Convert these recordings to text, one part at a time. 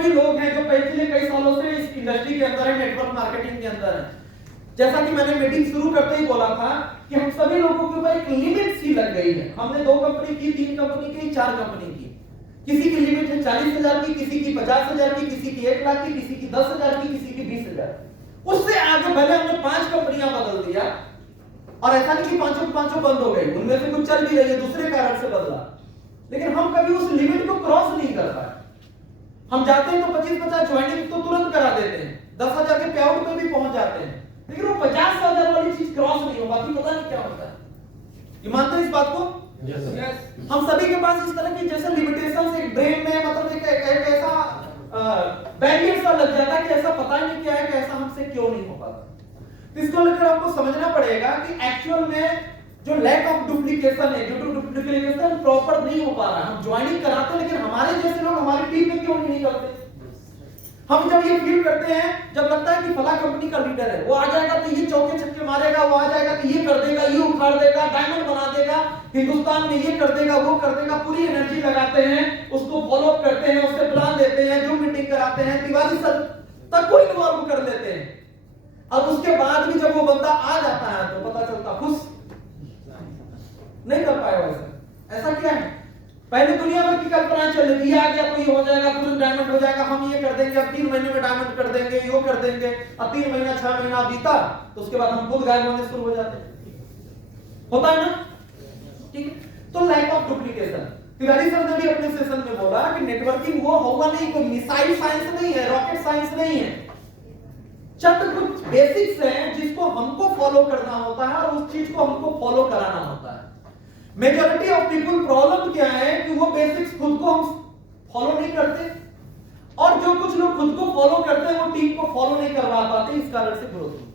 भी लोग हैं जो पिछले कई सालों से इस इंडस्ट्री के अंदर है, नेटवर्क मार्केटिंग के अंदर है, जैसा कि मैंने मीटिंग शुरू करते ही बोला था कि हम सभी लोगों के ऊपर एक लिमिट सी लग गई है। हमने 2 कंपनी की, 3 कंपनी की, 4 कंपनी की। किसी की लिमिट है 40,000 की, किसी की 50,000 की, किसी की 1 लाख की, किसी की 10,000 की, किसी की 20,000। उससे आगे भले हमने 5 कंपनियां बदल दिया, और ऐसा नहीं कि पांचों बंद हो गई, उनमें से कुछ चल भी रही है, दूसरे कारण से बदला, लेकिन हम कभी उस लिमिट को क्रॉस नहीं कर पाए। हम जाते हैं तो 25-50 ज्वाइनिंग तो तुरंत करा देते हैं, 10,000 के पे आउट पे भी पहुंच जाते हैं, लेकिन वो 50,000 वाली चीज क्रॉस नहीं हो पाती, पता नहीं क्या होता है। ये मानते हैं इस बात को? Yes. हम सभी के पास इस तरह की जैसे लिमिटेशंस एक ब्रेन में, मतलब एक ऐसा बैरियर सा लग जाता है कि ऐसा पता ही नहीं क्या है कि ऐसा हमसे क्यों नहीं हो पाता। तो इसको लेकर आपको समझना पड़ेगा कि एक्चुअल में जो लैक ऑफ डुप्लीकेशन है, जो डुप्लीकेशन प्रॉपर नहीं हो पा रहा, हम ज्वाइनिंग कराते हैं लेकिन हमारे जैसे लोग हमारी टीम में क्यों नहीं निकलते। हम जब ये फील करते हैं, जब लगता है कि फला कंपनी का लीडर है, वो आ जाएगा तो ये चौके छक्के मारेगा, वो आ जाएगा तो ये कर देगा, ये उखाड़ देगा, डायमंड बना देगा, हिंदुस्तान में ये कर देगा, वो कर देगा, पूरी एनर्जी लगाते हैं, उसको फॉलो अप करते हैं, उससे प्लान देते हैं, जो मीटिंग कराते हैं, दिवाली तक को इन्वॉल्व कर लेते हैं। अब उसके बाद भी जब वो बंदा आ जाता है तो पता चलता खुश नहीं कर पाया। वैसे ऐसा क्या है, पहले दुनिया भर की कल्पनाएं चल रही है, आ गया तो ये हो जाएगा, तुरंत डायमंड हो जाएगा, हम ये कर देंगे, अब 3 महीने में डायमंड कर देंगे, यो कर देंगे। अब 3 महीना 6 महीना बीता तो उसके बाद हम खुद गायब होने शुरू हो जाते हैं। होता है ना? ठीक है। तो lack of duplication, Tiwari sir ने भी अपने सेशन में बोला कि नेटवर्किंग वो होगा नहीं, कोई मिसाइल साइंस नहीं है, रॉकेट साइंस नहीं है, चंद कुछ बेसिक्स हैं जिसको हमको फॉलो करना होता है और उस चीज को हमको फॉलो कराना होता है। मेजॉरिटी ऑफ पीपल प्रॉब्लम क्या है कि वो बेसिक्स खुद को हम फॉलो नहीं करते, और जो कुछ लोग खुद को फॉलो करते हैं वो टीम को फॉलो नहीं करवा पाते, इस कारण से ग्रोथ नहीं।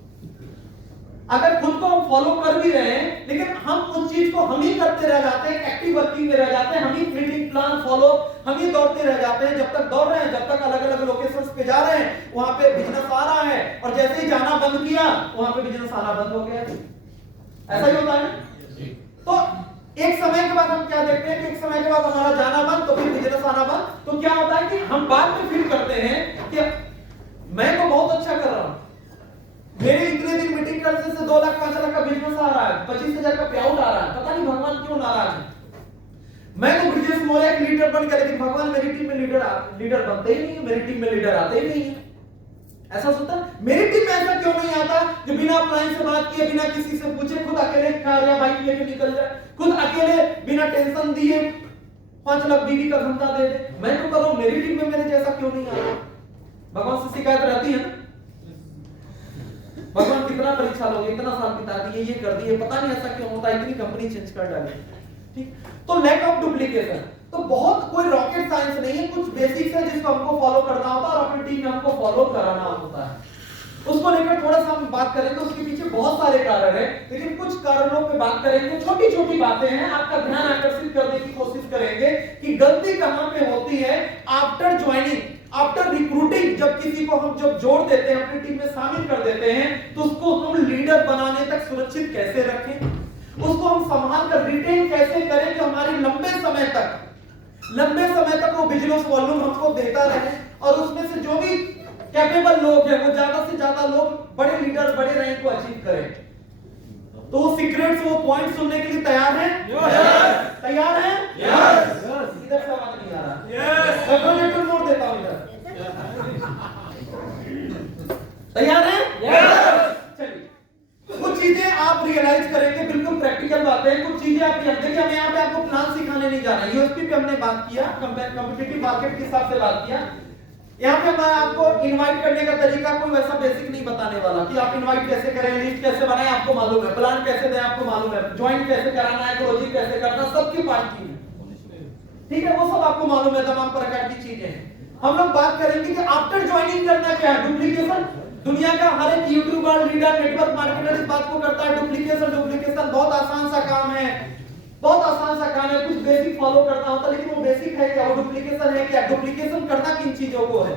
अगर खुद को हम फॉलो कर भी रहे हैं लेकिन हम उस चीज को हम ही करते रह जाते हैं, एक्टिव वर्किंग में रह जाते हैं, हम ही मीटिंग प्लान फॉलो हम ही दौड़ते रह जाते हैं, जब तक दौड़ रहे हैं, जब तक अलग अलग लोकेशंस पे जा रहे हैं, वहां पे बिजनेस आ रहा है, और जैसे ही जाना बंद किया वहां पे बिजनेस आना बंद हो गया। ऐसा ही होता है। तो एक समय के बाद हम क्या देखते हैं कि एक समय के बाद हमारा जाना बंद तो फिर बिजनेस आना बंद, तो क्या होता है कि हम बाद में फील करते हैं कि मैं तो बहुत अच्छा कर रहा हूं, मेरे इतने दिन मीटिंग करने से 2 लाख 5 लाख का बिजनेस आ रहा है, 25,000 का पे आउट आ रहा है, पता नहीं भगवान क्यों नाराज है। मैं तो ब्रिजेश मौर्य एक लीडर बन गया, लेकिन भगवान मेरी टीम में लीडर बनते ही नहीं है, मेरी टीम में लीडर आते ही नहीं है। ऐसा सोचता है मेरी टीम में ऐसा क्यों नहीं आता जो बिना ऑफलाइन से बात किए, बिना किसी से पूछे, खुद अकेले कार या बाइक लेके निकल जाए, खुद अकेले बिना टेंशन दिए 5 लाख बीवी का घंटा दे दे। मैं तो करूं, मेरी टीम में मेरे जैसा क्यों नहीं आता। भगवान से शिकायत रहती है ना, भगवान कितना परीक्षा लोगे, इतना साल बिता दिए, ये कर दिए, पता नहीं ऐसा क्यों होता है, इतनी कंपनी चेंज कर डाली। ठीक, तो लैक ऑफ डुप्लीकेशन, तो बहुत कोई रॉकेट साइंस नहीं है, कुछ बेसिक्स है जिसको हमको फॉलो करना होता है और अपनी टीम में हमको फॉलो कराना होता है। उसको लेकर थोड़ा सा हम बात करेंगे, उसके पीछे बहुत सारे कारण हैं, लेकिन कुछ कारणों पे बात करेंगे, छोटी छोटी बातें हैं, आपका ध्यान आकर्षित करने की कोशिश करेंगे कि गलती कहां पे होती है। आफ्टर ज्वाइनिंग, आफ्टर रिक्रूटिंग, जब किसी को हम जब जोड़ देते हैं, अपनी टीम में शामिल कर देते हैं, तो उसको हम लीडर बनाने तक सुरक्षित कैसे रखें, उसको हम संभाल कर रिटेन कैसे करें कि हमारी लंबे समय तक वो बिजनेस वॉल्यूम हमको देता रहे, और उसमें से जो भी कैपेबल लोग हैं वो ज्यादा से ज्यादा लोग बड़े लीडर, बड़े रैंक को अचीव करें। तो वो सीक्रेट्स, वो पॉइंट सुनने के लिए तैयार हैं? यस। तैयार हैं? यस। इधर से आवाज नहीं आ रहा। यस। कैलकुलेटर मोड़ देता हूं इधर। तैयार हैं? यस। चलिए, कुछ चीजें आप रियलाइज करेंगे, बिल्कुल प्रैक्टिकल बातें हैं, कुछ चीजें आप देखिए, हम यहाँ पे आपको प्लान सिखाने नहीं जा रहे हैं, यूएसपी पे हमने बात किया, कॉम्पिटिटिव मार्केट के हिसाब से बात किया। यहाँ पे मैं आपको इनवाइट करने का तरीका कोई वैसा बेसिक नहीं बताने वाला कि आप इनवाइट कैसे करें, लिस्ट कैसे बनाएं आपको मालूम है, प्लान कैसे दें आपको मालूम है, ज्वाइन कैसे कराना है, क्लोजिंग कैसे करना, सबकी बात की है, ठीक है, वो सब आपको मालूम है, तमाम प्रकार की चीजें हैं। हम लोग बात करेंगे कि आफ्टर ज्वाइनिंग करना क्या है। डुप्लीकेशन, दुनिया का हर एक यूट्यूबर, लीडर, नेटवर्क मार्केटर इस बात को करता है। डुप्लीकेशन बहुत आसान सा काम है, बहुत आसान सा काम है, कुछ बेसिक फॉलो करना होता है, लेकिन वो बेसिक है क्या, वो डुप्लीकेशन है क्या, डुप्लीकेशन करना किन चीजों को है।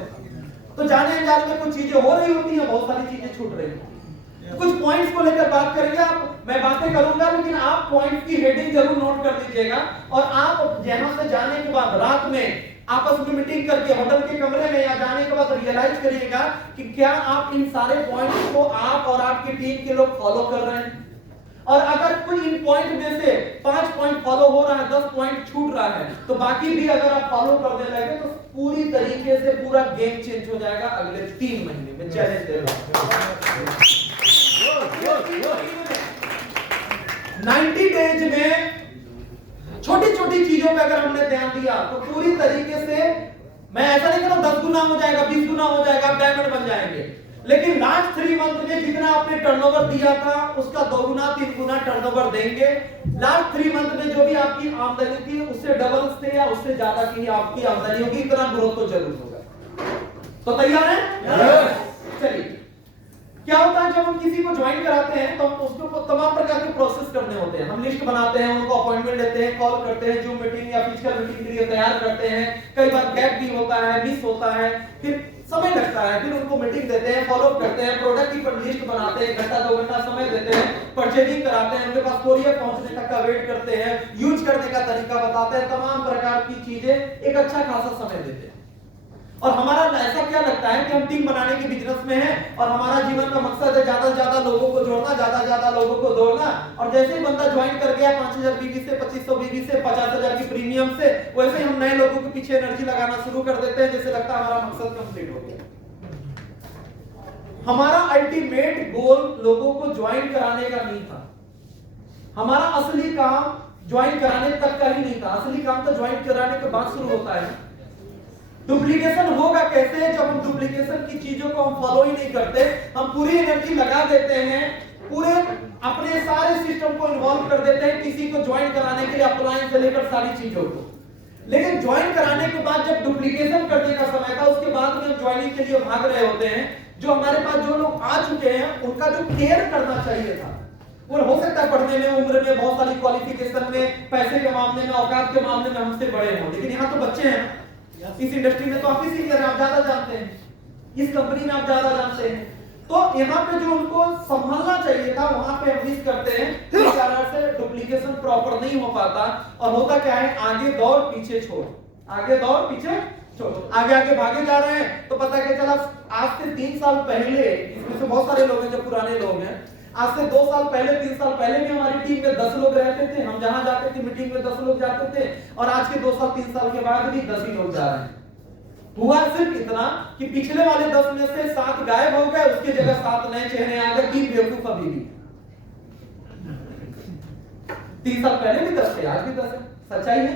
तो जाने अनजाने में कुछ चीजें हो रही होती हैं, बहुत सारी चीजें छूट रही हैं। कुछ पॉइंट्स को लेकर बात करेंगे, मैं बातें करूंगा, लेकिन आप पॉइंट्स की हेडिंग जरूर नोट कर लीजिएगा, और आप यहां से जाने के बाद रात में आपस में मीटिंग करके होटल के कमरे में या जाने के बाद रियलाइज करिएगा कि क्या आप इन सारे पॉइंट्स को आप और आपकी टीम के लोग फॉलो कर रहे हैं। और अगर कोई इन पॉइंट में से 5 पॉइंट फॉलो हो रहा है, 10 पॉइंट छूट रहा है, तो बाकी भी अगर आप फॉलो करने लगे तो पूरी तरीके से पूरा गेम चेंज हो जाएगा अगले 3 महीने में। चैलेंज दे रहा हूं 90 डेज में छोटी छोटी चीजों पे अगर हमने ध्यान दिया तो पूरी तरीके से, मैं ऐसा नहीं कह रहा 10 गुना हो जाएगा, 20 गुना हो जाएगा, आप डायमंड बन जाएंगे, लेकिन लास्ट 3 मंथ में जितना आपने टर्नओवर दिया था उसका 2 गुना 3 गुना टर्नओवर देंगे। लास्ट 3 मंथ में जो भी आपकी आमदनी थी उससे डबल से या उससे ज्यादा की आपकी आमदनी होगी, इतना ग्रोथ तो जरूर होगा। तो तैयार है? चलिए, क्या होता है जब हम किसी को ज्वाइन कराते हैं तो उसको तमाम प्रकार के प्रोसेस करने होते हैं। हम लिस्ट बनाते हैं, उनको अपॉइंटमेंट लेते हैं, कॉल करते हैं, जूम मीटिंग या फिजिकल मीटिंग के लिए तैयार करते हैं। कई बार गैप भी होता है, मिस होता है, फिर समय लगता है, फिर उनको मीटिंग देते हैं, फॉलो अप करते हैं, प्रोडक्ट की लिस्ट बनाते हैं, घंटा 2 घंटा समय देते हैं, परचेजिंग कराते हैं, उनके पास कोरियर पहुंचने तक का वेट करते हैं, यूज करने का तरीका बताते हैं, तमाम प्रकार की चीजें एक अच्छा खासा समय देते हैं। और हमारा ऐसा क्या लगता है कि हम टीम बनाने के बिजनेस में हैं और हमारा जीवन का मकसद है ज्यादा से ज्यादा लोगों को जोड़ना, ज्यादा से ज्यादा लोगों को जोड़ना। और जैसे ही बंदा ज्वाइन कर गया 5000 बीबी से, 2500 बीबी से, 50000 की प्रीमियम से, वैसे ही हम नए लोगों के पीछे एनर्जी लगाना शुरू कर देते हैं, जैसे लगता है हमारा मकसद कंप्लीट हो गया। हमारा अल्टीमेट गोल लोगों को ज्वाइन कराने का नहीं था। हमारा असली काम ज्वाइन कराने तक का ही नहीं था, असली काम तो ज्वाइन कराने के बाद शुरू होता है। डुप्लीकेशन होगा कैसे? जब हम डुप्लीकेशन की चीजों को हम फॉलो ही नहीं करते, हम पूरी एनर्जी लगा देते हैं, पूरे अपने सारे सिस्टम को इन्वॉल्व कर देते हैं किसी को ज्वाइन कराने के लिए, अप्लायंस से लेकर सारी चीजों को। लेकिन ज्वाइन कराने के बाद जब डुप्लीकेशन करने का समय था, उसके बाद में हम ज्वाइनिंग के लिए भाग रहे होते हैं। जो हमारे पास जो लोग आ चुके हैं उनका जो केयर करना चाहिए था, वो हो सकता है पढ़ने में, उम्र में, बहुत सारी क्वालिफिकेशन में, पैसे के मामले में, औकात के मामले में हमसे बड़े हों, लेकिन यहाँ तो बच्चे हैं। इस इंडस्ट्री में तो आप ही सीनियर हैं, आप ज्यादा जानते हैं, इस कंपनी में आप ज्यादा जानते हैं। तो यहाँ पे जो उनको संभालना चाहिए था वहां पे हम मिस करते हैं, इस कारण से डुप्लीकेशन प्रॉपर नहीं हो पाता। और होता क्या है, आगे दौड़ पीछे छोड़, आगे दौड़ पीछे छोड़, आगे आगे भागे जा रहे हैं। तो पता क्या चला, आज से 3 साल पहले, इसमें से बहुत सारे लोग हैं जो पुराने लोग हैं, आज से 2 साल पहले, 3 साल पहले भी हमारी टीम में 10 लोग रहते थे। हम जहां जाते थे मीटिंग में 10 लोग जाते थे, और आज के 2 साल 3 साल के बाद भी 10 ही लोग जा रहे हैं। हुआ सिर्फ इतना कि पिछले वाले 10 में से 7 गायब हो गए, उसकी जगह 7 नए चेहरे आ गए। 3 बेवकूफ अभी भी। 3 साल पहले भी 10 थे, आज भी 10 है। सच्चाई है,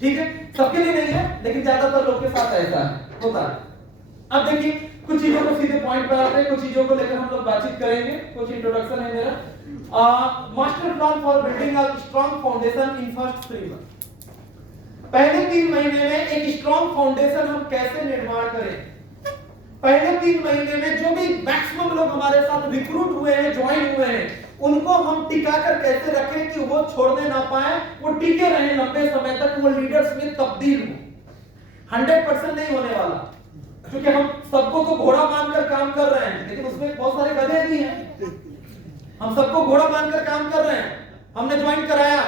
ठीक है, सबके लिए नहीं है, लेकिन ज्यादातर लोग के साथ ऐसा होता है। अब देखिए, कुछ चीजों को सीधे पॉइंट पर आते हैं, कुछ चीजों को लेकर हम लोग बातचीत करेंगे। कुछ इंट्रोडक्शन है मेरा। Master plan for building a strong foundation in first 3 month. पहले 3 महीने में एक स्ट्रांग फाउंडेशन हम कैसे निर्माण करें। पहले 3 महीने में जो भी मैक्सिमम लोग हमारे साथ रिक्रूट हुए हैं, ज्वाइन हुए हैं, उनको हम टिका कर कैसे रखें कि वो छोड़ने ना पाए, वो टिके रहें लंबे समय तक, वो लीडर्स में तब्दील हो। 100% नहीं होने वाला, क्योंकि हम सबको तो घोड़ा मानकर काम कर रहे हैं, लेकिन उसमें बहुत सारे गधे भी हैं। हम सबको घोड़ा मानकर काम कर रहे हैं। हमने ज्वाइन कराया,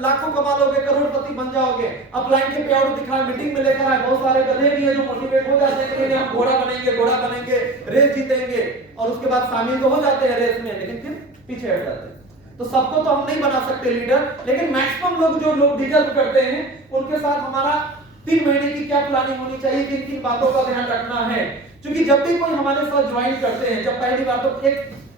लाखों कमा लोगे, करोड़पति बन जाओगे, अपलाइन के पे आउट दिखाए, मीटिंग में लेकर आए। बहुत सारे गधे भी हैं जो मोटिवेट हो जाते हैं कि हम घोड़ा बनेंगे, रेस जीतेंगे, और उसके बाद शामिल तो हो जाते हैं रेस में, लेकिन फिर पीछे हट जाते हैं। तो सबको तो हम नहीं बना सकते लीडर, लेकिन मैक्सिमम लोग जो लोग डिजर्व करते हैं, उनके साथ हमारा 3 महीने की क्या प्लानिंग होनी चाहिए, किन किन बातों का ध्यान रखना है। क्योंकि जब भी कोई हमारे साथ ज्वाइन करते हैं, जब पहली बार तो एक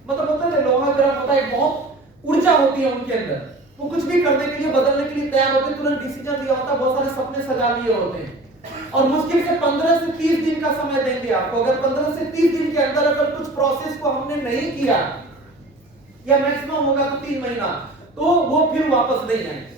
मतलब होता है लोहा गर्म होता है, बहुत ऊर्जा होती है उनके अंदर, वो कुछ भी करने के लिए, बदलने के लिए तैयार होते हैं, तुरंत डिसीजन लिया होता है, बहुत सारे सपने सजा लिए होते हैं। और मुश्किल से 15 से 30 दिन का समय देंगे आपको। अगर 15 से 30 दिन के अंदर अगर कुछ प्रोसेस को हमने नहीं किया, या मैक्सिमम होगा तो 3 महीना, तो वो फिर वापस नहीं आएंगे।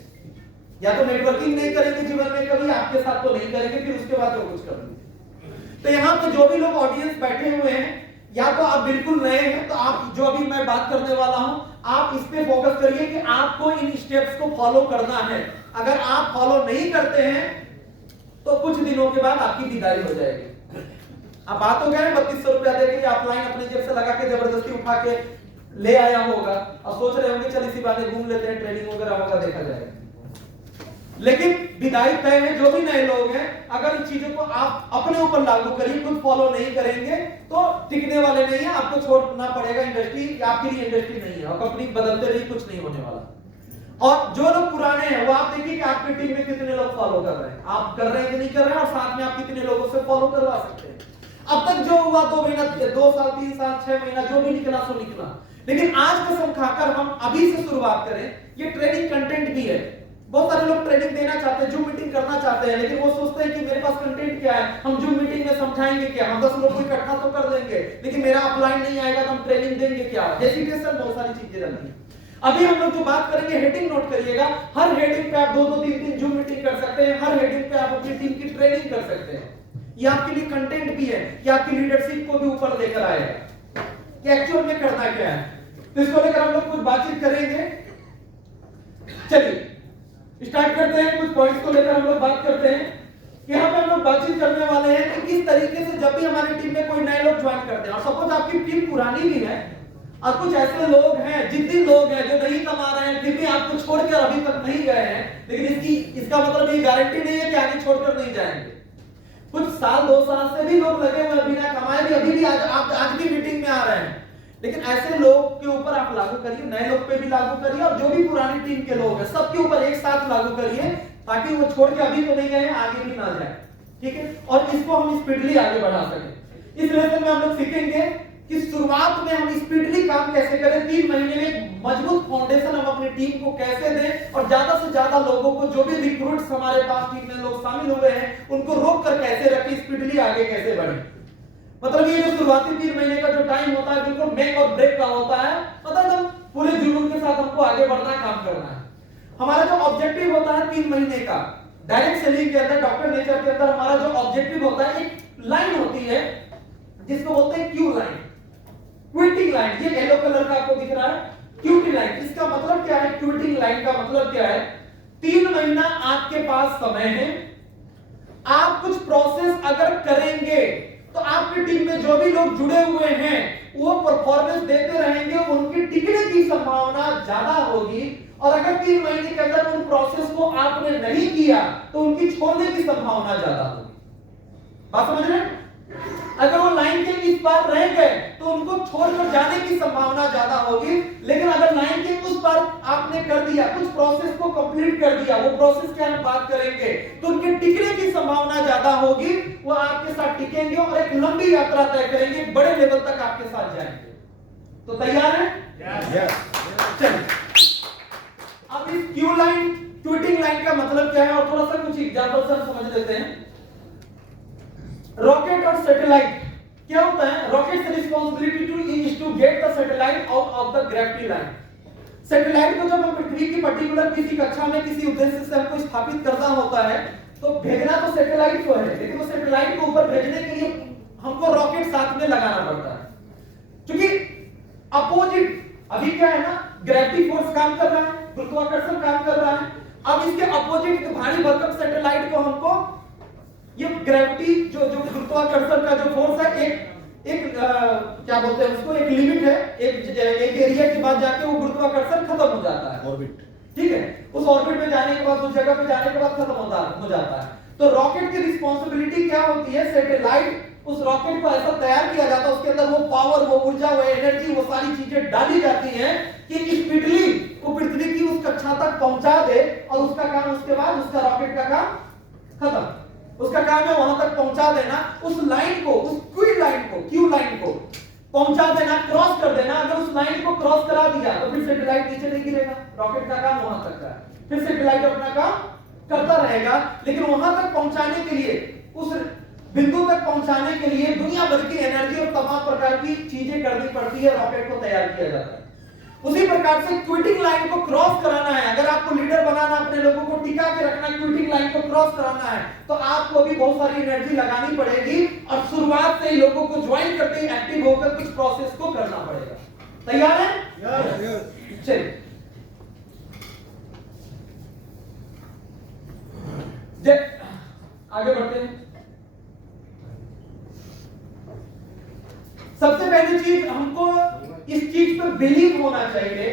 या तो नेटवर्किंग नहीं करेंगे जीवन में कभी, आपके साथ तो नहीं करेंगे, फिर उसके बाद जो कुछ करेंगे। तो यहाँ पे जो भी लोग ऑडियंस बैठे हुए हैं, या तो आप बिल्कुल नए हैं, तो आप जो अभी मैं बात करने वाला हूं, आप इस पे फोकस करिए कि आपको इन स्टेप्स को फॉलो करना है। अगर आप फॉलो नहीं करते हैं तो कुछ दिनों के बाद आपकी विदाई हो जाएगी। आप बात हो गए 3200 रुपया देके अपलाइन अपने जेब से लगा के जबरदस्ती उठा के ले आया होगा, और सोच रहे होंगे चल इसी बात घूम लेते हैं, ट्रेनिंग वगैरह होगा, देखा जाएगा। लेकिन विदाई तय है। जो भी नए लोग हैं, अगर इन चीजों को आप अपने ऊपर लागू करिए, खुद फॉलो नहीं करेंगे तो टिकने वाले नहीं है, आपको छोड़ना पड़ेगा। इंडस्ट्री आपके लिए इंडस्ट्री नहीं है, और कंपनी बदलते रही, कुछ नहीं होने वाला। और जो लोग पुराने हैं वो आप देखिए कि आपकी टीम में कितने लोग फॉलो कर रहे हैं, आप कर रहे हैं कि नहीं कर रहे हैं, और साथ में आप कितने लोगों से फॉलो करवा सकते हैं। अब तक जो हुआ 2 महीना, 2 साल, 3 साल, 6 महीना, जो भी निकला सो निकला। लेकिन आज कसम खाकर हम अभी से शुरुआत करें। ये ट्रेनिंग कंटेंट भी है। बहुत सारे लोग ट्रेनिंग देना चाहते हैं, जूम मीटिंग करना चाहते हैं, लेकिन वो सोचते हैं कि मेरे पास कंटेंट क्या है, हम जूम मीटिंग में समझाएंगे क्या, हम 10 लोग को इकट्ठा तो कर देंगे, लेकिन मेरा अपलाइन नहीं आएगा तो हम ट्रेनिंग देंगे क्या। हेजिटेशन, बहुत सारी चीजें रहती हैं। अभी हम लोग जो बात करेंगे, हेडिंग नोट करिएगा। हर हेडिंग पे आप 2-2, 3-3 जूम मीटिंग कर सकते हैं। हर हेडिंग पे आप अपनी टीम की ट्रेनिंग कर सकते हैं। ये आपके लिए कंटेंट भी है कि आपकी लीडरशिप को भी ऊपर लेकर आएगा कि एक्चुअल में करना क्या है। तो इसको लेकर हम लोग कुछ बातचीत करेंगे। चलिए स्टार्ट करते हैं। कुछ पॉइंट्स को लेकर हम लोग बात करते हैं। यहाँ पे हम लोग बातचीत करने वाले हैं कि किस तरीके से जब भी हमारी टीम में कोई नए लोग ज्वाइन करते हैं, और सपोज आपकी टीम पुरानी भी है और कुछ ऐसे लोग हैं, जिद्दी लोग हैं जो नहीं कमा रहे हैं, फिर भी आपको छोड़कर अभी तक नहीं गए हैं, लेकिन इसका मतलब ये गारंटी नहीं है कि आगे छोड़कर नहीं जाएंगे। कुछ साल 2 साल से भी लोग लगे हुए बिना कमाए भी अभी भी आज भी मीटिंग में आ रहे हैं। लेकिन ऐसे लोग के ऊपर आप लागू करिए, नए लोग पे भी लागू करिए, और जो भी पुरानी टीम के लोग हैं सबके ऊपर एक साथ लागू करिए, ताकि वो छोड़ के अभी तो नहीं गए, आगे भी ना जाए। ठीक है, और इसको हम स्पीडली आगे बढ़ा सकें। इस लेसन में हम लोग सीखेंगे कि शुरुआत में हम स्पीडली काम कैसे करें। 3 महीने में एक मजबूत फाउंडेशन हम अपनी टीम को कैसे दें, और ज्यादा से ज्यादा लोगों को, जो भी रिक्रूट्स हमारे पास टीम में लोग शामिल हुए हैं, उनको रोक कर कैसे रखें, स्पीडली आगे कैसे बढ़े। मतलब ये जो शुरुआती 3 महीने का जो टाइम होता है, बिल्कुल मेक और ब्रेक का होता है। मतलब एकदम पूरे जुनून के साथ हमको आगे बढ़ना है, काम करना है। हमारा जो ऑब्जेक्टिव होता है 3 महीने का, डायरेक्ट सेलिंग के अंदर, डॉक्टर नेचर के अंदर हमारा जो ऑब्जेक्टिव होता है, एक लाइन होती है जिसको बोलते हैं क्यू लाइन, क्विटिंग लाइन। ये येलो कलर का आपको दिख रहा है, क्यूटी लाइन। इसका मतलब क्या है? क्विटिंग लाइन का मतलब क्या है? 3 महीना आपके पास समय है, आप कुछ प्रोसेस अगर करेंगे तो आपकी टीम में जो भी लोग जुड़े हुए हैं वो परफॉर्मेंस देते रहेंगे, उनकी टिकने की संभावना ज्यादा होगी। और अगर 3 महीने के अंदर उन प्रोसेस को आपने नहीं किया तो उनकी छोड़ने की संभावना ज्यादा होगी। बात समझ रहे हैं? अगर वो लाइन के इस पार रह गए तो उनको छोड़कर जाने की संभावना ज्यादा होगी। लेकिन अगर लाइन के उस पार आपने कर दिया, कुछ प्रोसेस को कंप्लीट कर दिया, वो प्रोसेस की हम बात करेंगे, तो उनके टिकने की संभावना ज्यादा होगी। वो आपके साथ टिकेंगे और एक लंबी यात्रा तय करेंगे, बड़े लेवल तक आपके साथ जाएंगे। तो तैयार है? चलिए अब इस क्यू लाइन, ट्वीटिंग लाइन का मतलब क्या है, और थोड़ा सा कुछ एग्जांपल से हम समझ लेते हैं। रॉकेट और सैटेलाइट क्या होता है? Rocket responsibility is to get the satellite out of the gravity line. Satellite को जब हम पृथ्वी की पर्टिकुलर किसी कक्षा में किसी उद्देश्य से हमको स्थापित करना होता है, तो भेजना तो सैटेलाइट को है, लेकिन वो सैटेलाइट को ऊपर भेजने के लिए हमको रॉकेट साथ में लगाना पड़ता है। क्योंकि अपोजिट अभी क्या है ना, ग्रेविटी फोर्स काम कर रहा है, गुरुत्वाकर्षण काम कर रहा है। अब इसके अपोजिट भारी भरकम सैटेलाइट को हमको ये ग्रेविटी जो गुरुत्वाकर्षण का जो फोर्स है, एक क्या बोलते हैं उसको, एक लिमिट है, एक एरिया के बाद जाके वो गुरुत्वाकर्षण खत्म हो जाता है, ऑर्बिट। ठीक है, उस ऑर्बिट में जाने के बाद, उस जगह पे जाने के बाद खत्म हो जाता है। तो रॉकेट की रिस्पांसिबिलिटी क्या होती है? सैटेलाइट, उस रॉकेट को ऐसा तैयार किया जाता है, उसके अंदर वो पावर, वो ऊर्जा, वो एनर्जी, वो सारी चीजें डाली जाती हैं कि स्पीडली वो पृथ्वी की उस कक्षा तक पहुंचा दे, और उसका काम, उसके बाद उसका रॉकेट का काम खत्म। उसका काम है वहां तक पहुंचा देना, उस लाइन को, उस क्यू लाइन को पहुंचा देना, क्रॉस कर देना। अगर उस लाइन को क्रॉस करा दिया तो फिर सैटेलाइट नीचे नहीं गिरेगा, रॉकेट का काम वहां तक का है, फिर सैटेलाइट अपना काम करता रहेगा। लेकिन वहां तक पहुंचाने के लिए, उस बिंदु तक पहुंचाने के लिए दुनिया भर की एनर्जी और तमाम प्रकार की चीजें करनी पड़ती है, रॉकेट को तैयार किया जाता है। उसी प्रकार से क्विटिंग लाइन को क्रॉस कराना है, अगर आपको लीडर बनाना, अपने लोगों को टिका के रखना है, क्विटिंग लाइन को क्रॉस कराना है, तो आपको भी बहुत सारी एनर्जी लगानी पड़ेगी, और शुरुआत से ही लोगों को ज्वाइन करके एक्टिव होकर कुछ प्रोसेस को करना पड़ेगा। तैयार है? यस। चलिए आगे बढ़ते हैं। सबसे पहली चीज, हमको इस चीज पे बिलीव होना चाहिए,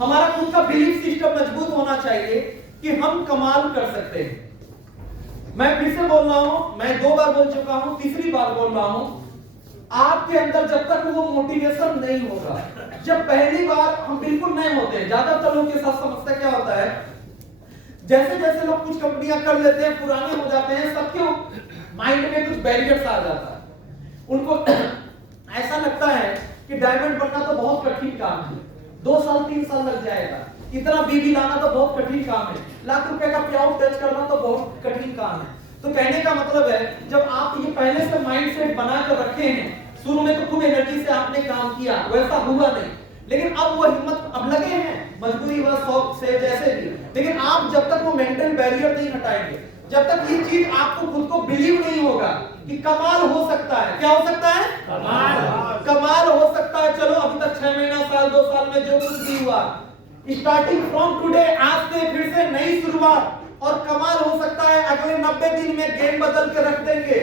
हमारा खुद का बिलीफ सिस्टम मजबूत होना चाहिए कि हम कमाल कर सकते हैं। मैं फिर से बोल रहा हूं, मैं 2 बार बोल चुका हूं, तीसरी बार बोल रहा हूं, आपके अंदर जब तक वो मोटिवेशन नहीं होगा, जब पहली बार हम बिल्कुल नए होते हैं, ज्यादातर लोग के साथ समस्या क्या होता है, जैसे जैसे लोग कुछ कंपनियां कर लेते हैं, पुराने हो जाते हैं, सबके माइंड में कुछ बैरियर्स आ जाता है। उनको ऐसा लगता है कि डायमंड बनना तो बहुत कठिन काम है, 2 साल 3 साल लग जाएगा, इतना बीबी लाना तो बहुत कठिन काम है, लाख रुपए का पेआउट टच करना तो बहुत कठिन काम है। तो कहने का मतलब है, जब आप ये पहले से माइंडसेट बना कर रखे हैं, शुरू में तो खूब एनर्जी से आपने काम किया, वैसा हुआ नहीं, लेकिन अब वो हिम्मत अब लगे हैं, मजबूरी व शौक से जैसे भी, लेकिन आप जब तक वो मेंटल बैरियर नहीं हटाएंगे, जब तक ये चीज आपको खुद को बिलीव नहीं होगा कि कमाल हो सकता है, क्या हो सकता है, कमाल हो सकता है। चलो अभी तक 6 महीना, साल, 2 साल में जो कुछ भी हुआ, स्टार्टिंग फ्रॉम टुडे, आज से फिर से नई शुरुआत, और कमाल हो सकता है अगले 90 दिन में गेम बदल के रख देंगे,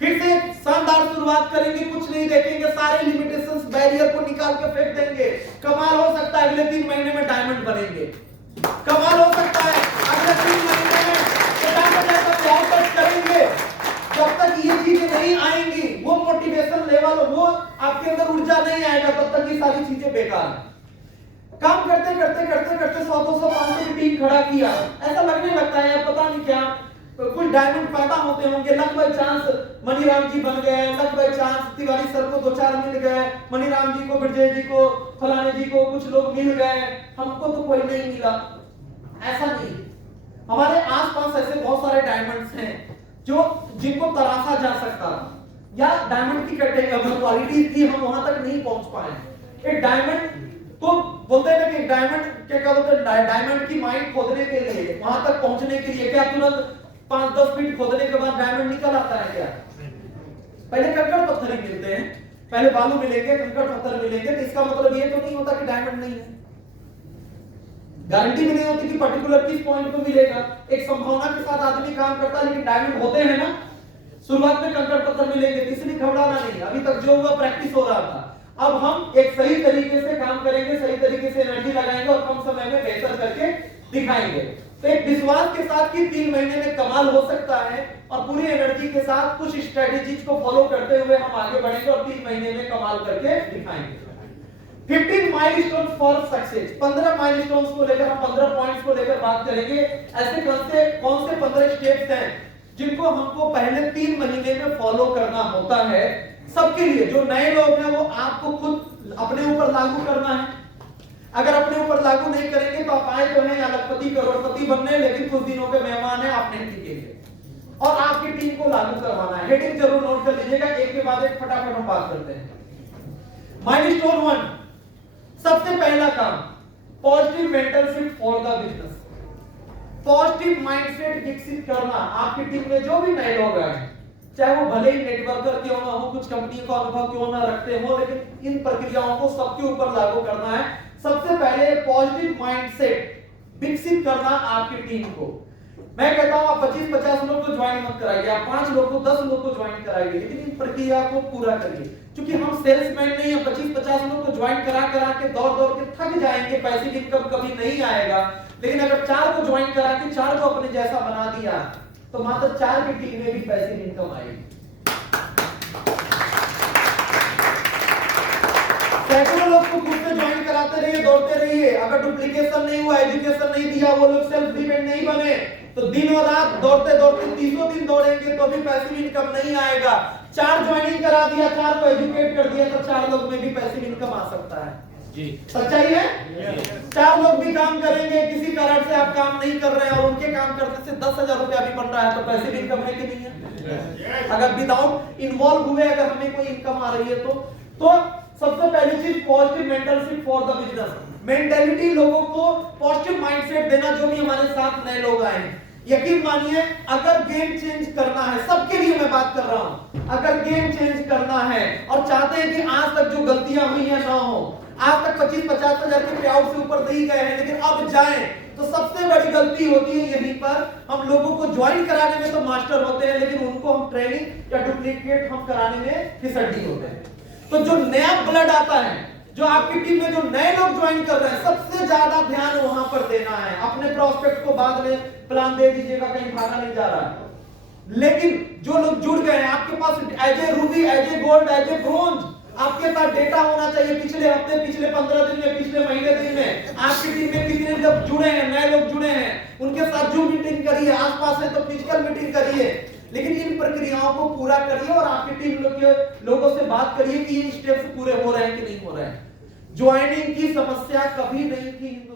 फिर से शानदार शुरुआत करेंगे, कुछ नहीं देखेंगे, सारे लिमिटेशंस बैरियर को निकाल के फेंक देंगे। कमाल हो सकता है अगले 3 महीने में डायमंड बनेंगे, कमाल हो सकता है अगले 3 महीने में डायमंड जैसा प्लॉट करेंगे। जब तक ये चीजें नहीं आएंगी, वो मोटिवेशन लेवल, वो आपके अंदर ऊर्जा नहीं आएगा, तब तक ये सारी चीजें बेकार है। काम करते करते करते करते 100 200 500 की टीम खड़ा किया, ऐसा लगने लगता है पता नहीं क्या कुछ डायमंड पैदा होते होंगे, लक बाय चांस मनीराम जी बन गए, luck by chance Tiwari sir को 2-4 मिल गए, मनीराम जी को, विजय जी को, फलाने जी को कुछ लोग मिल गए, हमको तो कोई नहीं मिला। ऐसा नहीं, हमारे आसपास ऐसे बहुत सारे डायमंड्स हैं जो जिनको तराशा जा सकता था, या डायमंड की क्वालिटी थी, हम वहां तक नहीं पहुंच पाए। एक डायमंड तो बोलते हैं ना कि डायमंड क्या बोलते हैं, डायमंड की माइंड खोदने के लिए, वहां तक पहुंचने के लिए क्या तुरंत 5-10 फीट खोदने के बाद डायमंड निकल आता है क्या? पहले कंकड़ पत्थर ही मिलते हैं, पहले बालू मिलेंगे, कंकड़ पत्थर मिलेंगे, तो इसका मतलब ये तो नहीं होता कि डायमंड नहीं है। गारंटी भी नहीं होती कि पर्टिकुलर किस पॉइंट पे मिलेगा, एक संभावना के साथ आदमी काम करता है, लेकिन डायमंड होते हैं ना, शुरुआत में कंकड़ पत्थर मिलेंगे, इसलिए घबराना नहीं, अभी तक जो हुआ प्रैक्टिस हो रहा था। अब हम एक सही तरीके से काम करेंगे, सही तरीके से एनर्जी लगाएंगे और कम समय में बेहतर करके दिखाएंगे। तो एक विश्वास के साथ कि 3 महीने में कमाल हो सकता है, और पूरी एनर्जी के साथ कुछ स्ट्रेटेजीज को फॉलो करते हुए हम आगे बढ़ेंगे और 3 महीने में कमाल करके दिखाएंगे। 15 माइलस्टोन्स फॉर सक्सेस, 15 माइलस्टोन्स को लेकर हम 15 पॉइंट्स को लेकर बात करेंगे। ऐसे कौन से 15 स्टेप्स हैं जिनको हमको पहले 3 महीने में फॉलो करना होता है। सबके लिए, जो नए लोग हैं वो आपको खुद अपने ऊपर लागू करना है। अगर अपने ऊपर लागू नहीं करेंगे तो आप आए तो हैं लखपति करोड़पति बनने, लेकिन कुछ दिनों के मेहमान हैं, आप नहीं टिकेंगे, और आपकी टीम को लागू करवाना है। हेडिंग जरूर नोट कर लीजिएगा, एक के बाद एक फटाफट हम बात करते हैं। माइलस्टोन 1, सबसे पहला काम, positive mental shift for the business. Positive mindset विकसित करना। आपकी टीम में जो भी नए लोग आए, चाहे वो भले ही नेटवर्कर क्यों ना हो, कुछ कंपनी का अनुभव क्यों ना रखते हो, लेकिन इन प्रक्रियाओं को सबके ऊपर लागू करना है। सबसे पहले पॉजिटिव माइंडसेट विकसित करना आपकी टीम को। मैं कहता हूं आप 25-50 लोग को ज्वाइन मत कराइए, आप 5 लोग को 10 लोग को ज्वाइन कराइए, लेकिन इन प्रक्रिया को पूरा करिए। क्योंकि हम सेल्समैन नहीं है, 25-50 लोग को ज्वाइन करा के दौड़ के थक जाएंगे, पैसिव इनकम कभी नहीं आएगा। लेकिन अगर 4 को ज्वाइन करा के 4 को अपने जैसा बना दिया, तो मात्र 4 की टीम में भी पैसिव इनकम आएगी। सैकड़ों लोग को खुद से ज्वाइन कराते रहिए, दौड़ते रहिए। अगर डुप्लीकेशन नहीं हुआ, एजुकेशन नहीं दिया, वो लोग सेल्फ डिपेंड नहीं बने, तो दिन और रात दौड़ते 30 दिन दौड़ेंगे तो भी पैसिव इनकम नहीं आएगा। 4 ज्वाइनिंग करा दिया, 4 को एजुकेट कर दिया, तो 4 लोग में भी पैसिव इनकम आ सकता है जी। सच्चाई है? 4 लोग भी काम करेंगे, किसी कारण से आप काम नहीं कर रहे हैं और उनके काम करने से 10,000 रुपया भी बन रहा है, तो पैसिव इनकम है कि नहीं है? अगर विदाउट इन्वॉल्व हुए अगर हमें कोई इनकम आ रही है तो सबसे पहली चीज positive mental shift for the business. Mentality, लोगों को पॉजिटिव माइंडसेट देना। जो भी हमारे साथ नए लोग आए, यकीन मानिए, अगर गेम चेंज करना है, सबके लिए मैं बात कर रहा हूं, अगर गेम चेंज करना है और चाहते हैं कि आज तक जो गलतियां हुई हैं ना हो, आज तक 25-50 हजार के पेआउट से ऊपर नहीं गए हैं, लेकिन अब जाएं, तो सबसे बड़ी गलती होती है यहीं पर। हम लोगों को ज्वाइन कराने में तो मास्टर होते हैं, लेकिन उनको हम ट्रेनिंग या डुप्लीकेट हम कराने में फिसड्डी होते हैं। तो जो नया ब्लड आता है, जो आपकी टीम में जो नए लोग ज्वाइन कर रहे हैं, सबसे ज्यादा ध्यान वहां पर देना है। अपने प्रोस्पेक्ट को बाद में प्लान दे दीजिएगा, कहीं भागा नहीं जा रहा है। लेकिन जो लोग जुड़ गए हैं, आपके पास as a ruby, as a gold, as a bronze आपके पास डेटा होना चाहिए। पिछले हफ्ते, पिछले 15 दिन में, पिछले महीने दिन में आपकी टीम में कितने लोग जुड़े हैं, नए लोग जुड़े हैं, उनके साथ जूम मीटिंग करिए, आसपास है तो फिजिकल मीटिंग करिए। लेकिन इन प्रक्रियाओं को पूरा करिए और आपकी टीम लोगों से बात करिए कि ये स्टेप्स पूरे हो रहे हैं कि नहीं हो रहे हैं। ज्वाइनिंग की समस्या कभी नहीं थी।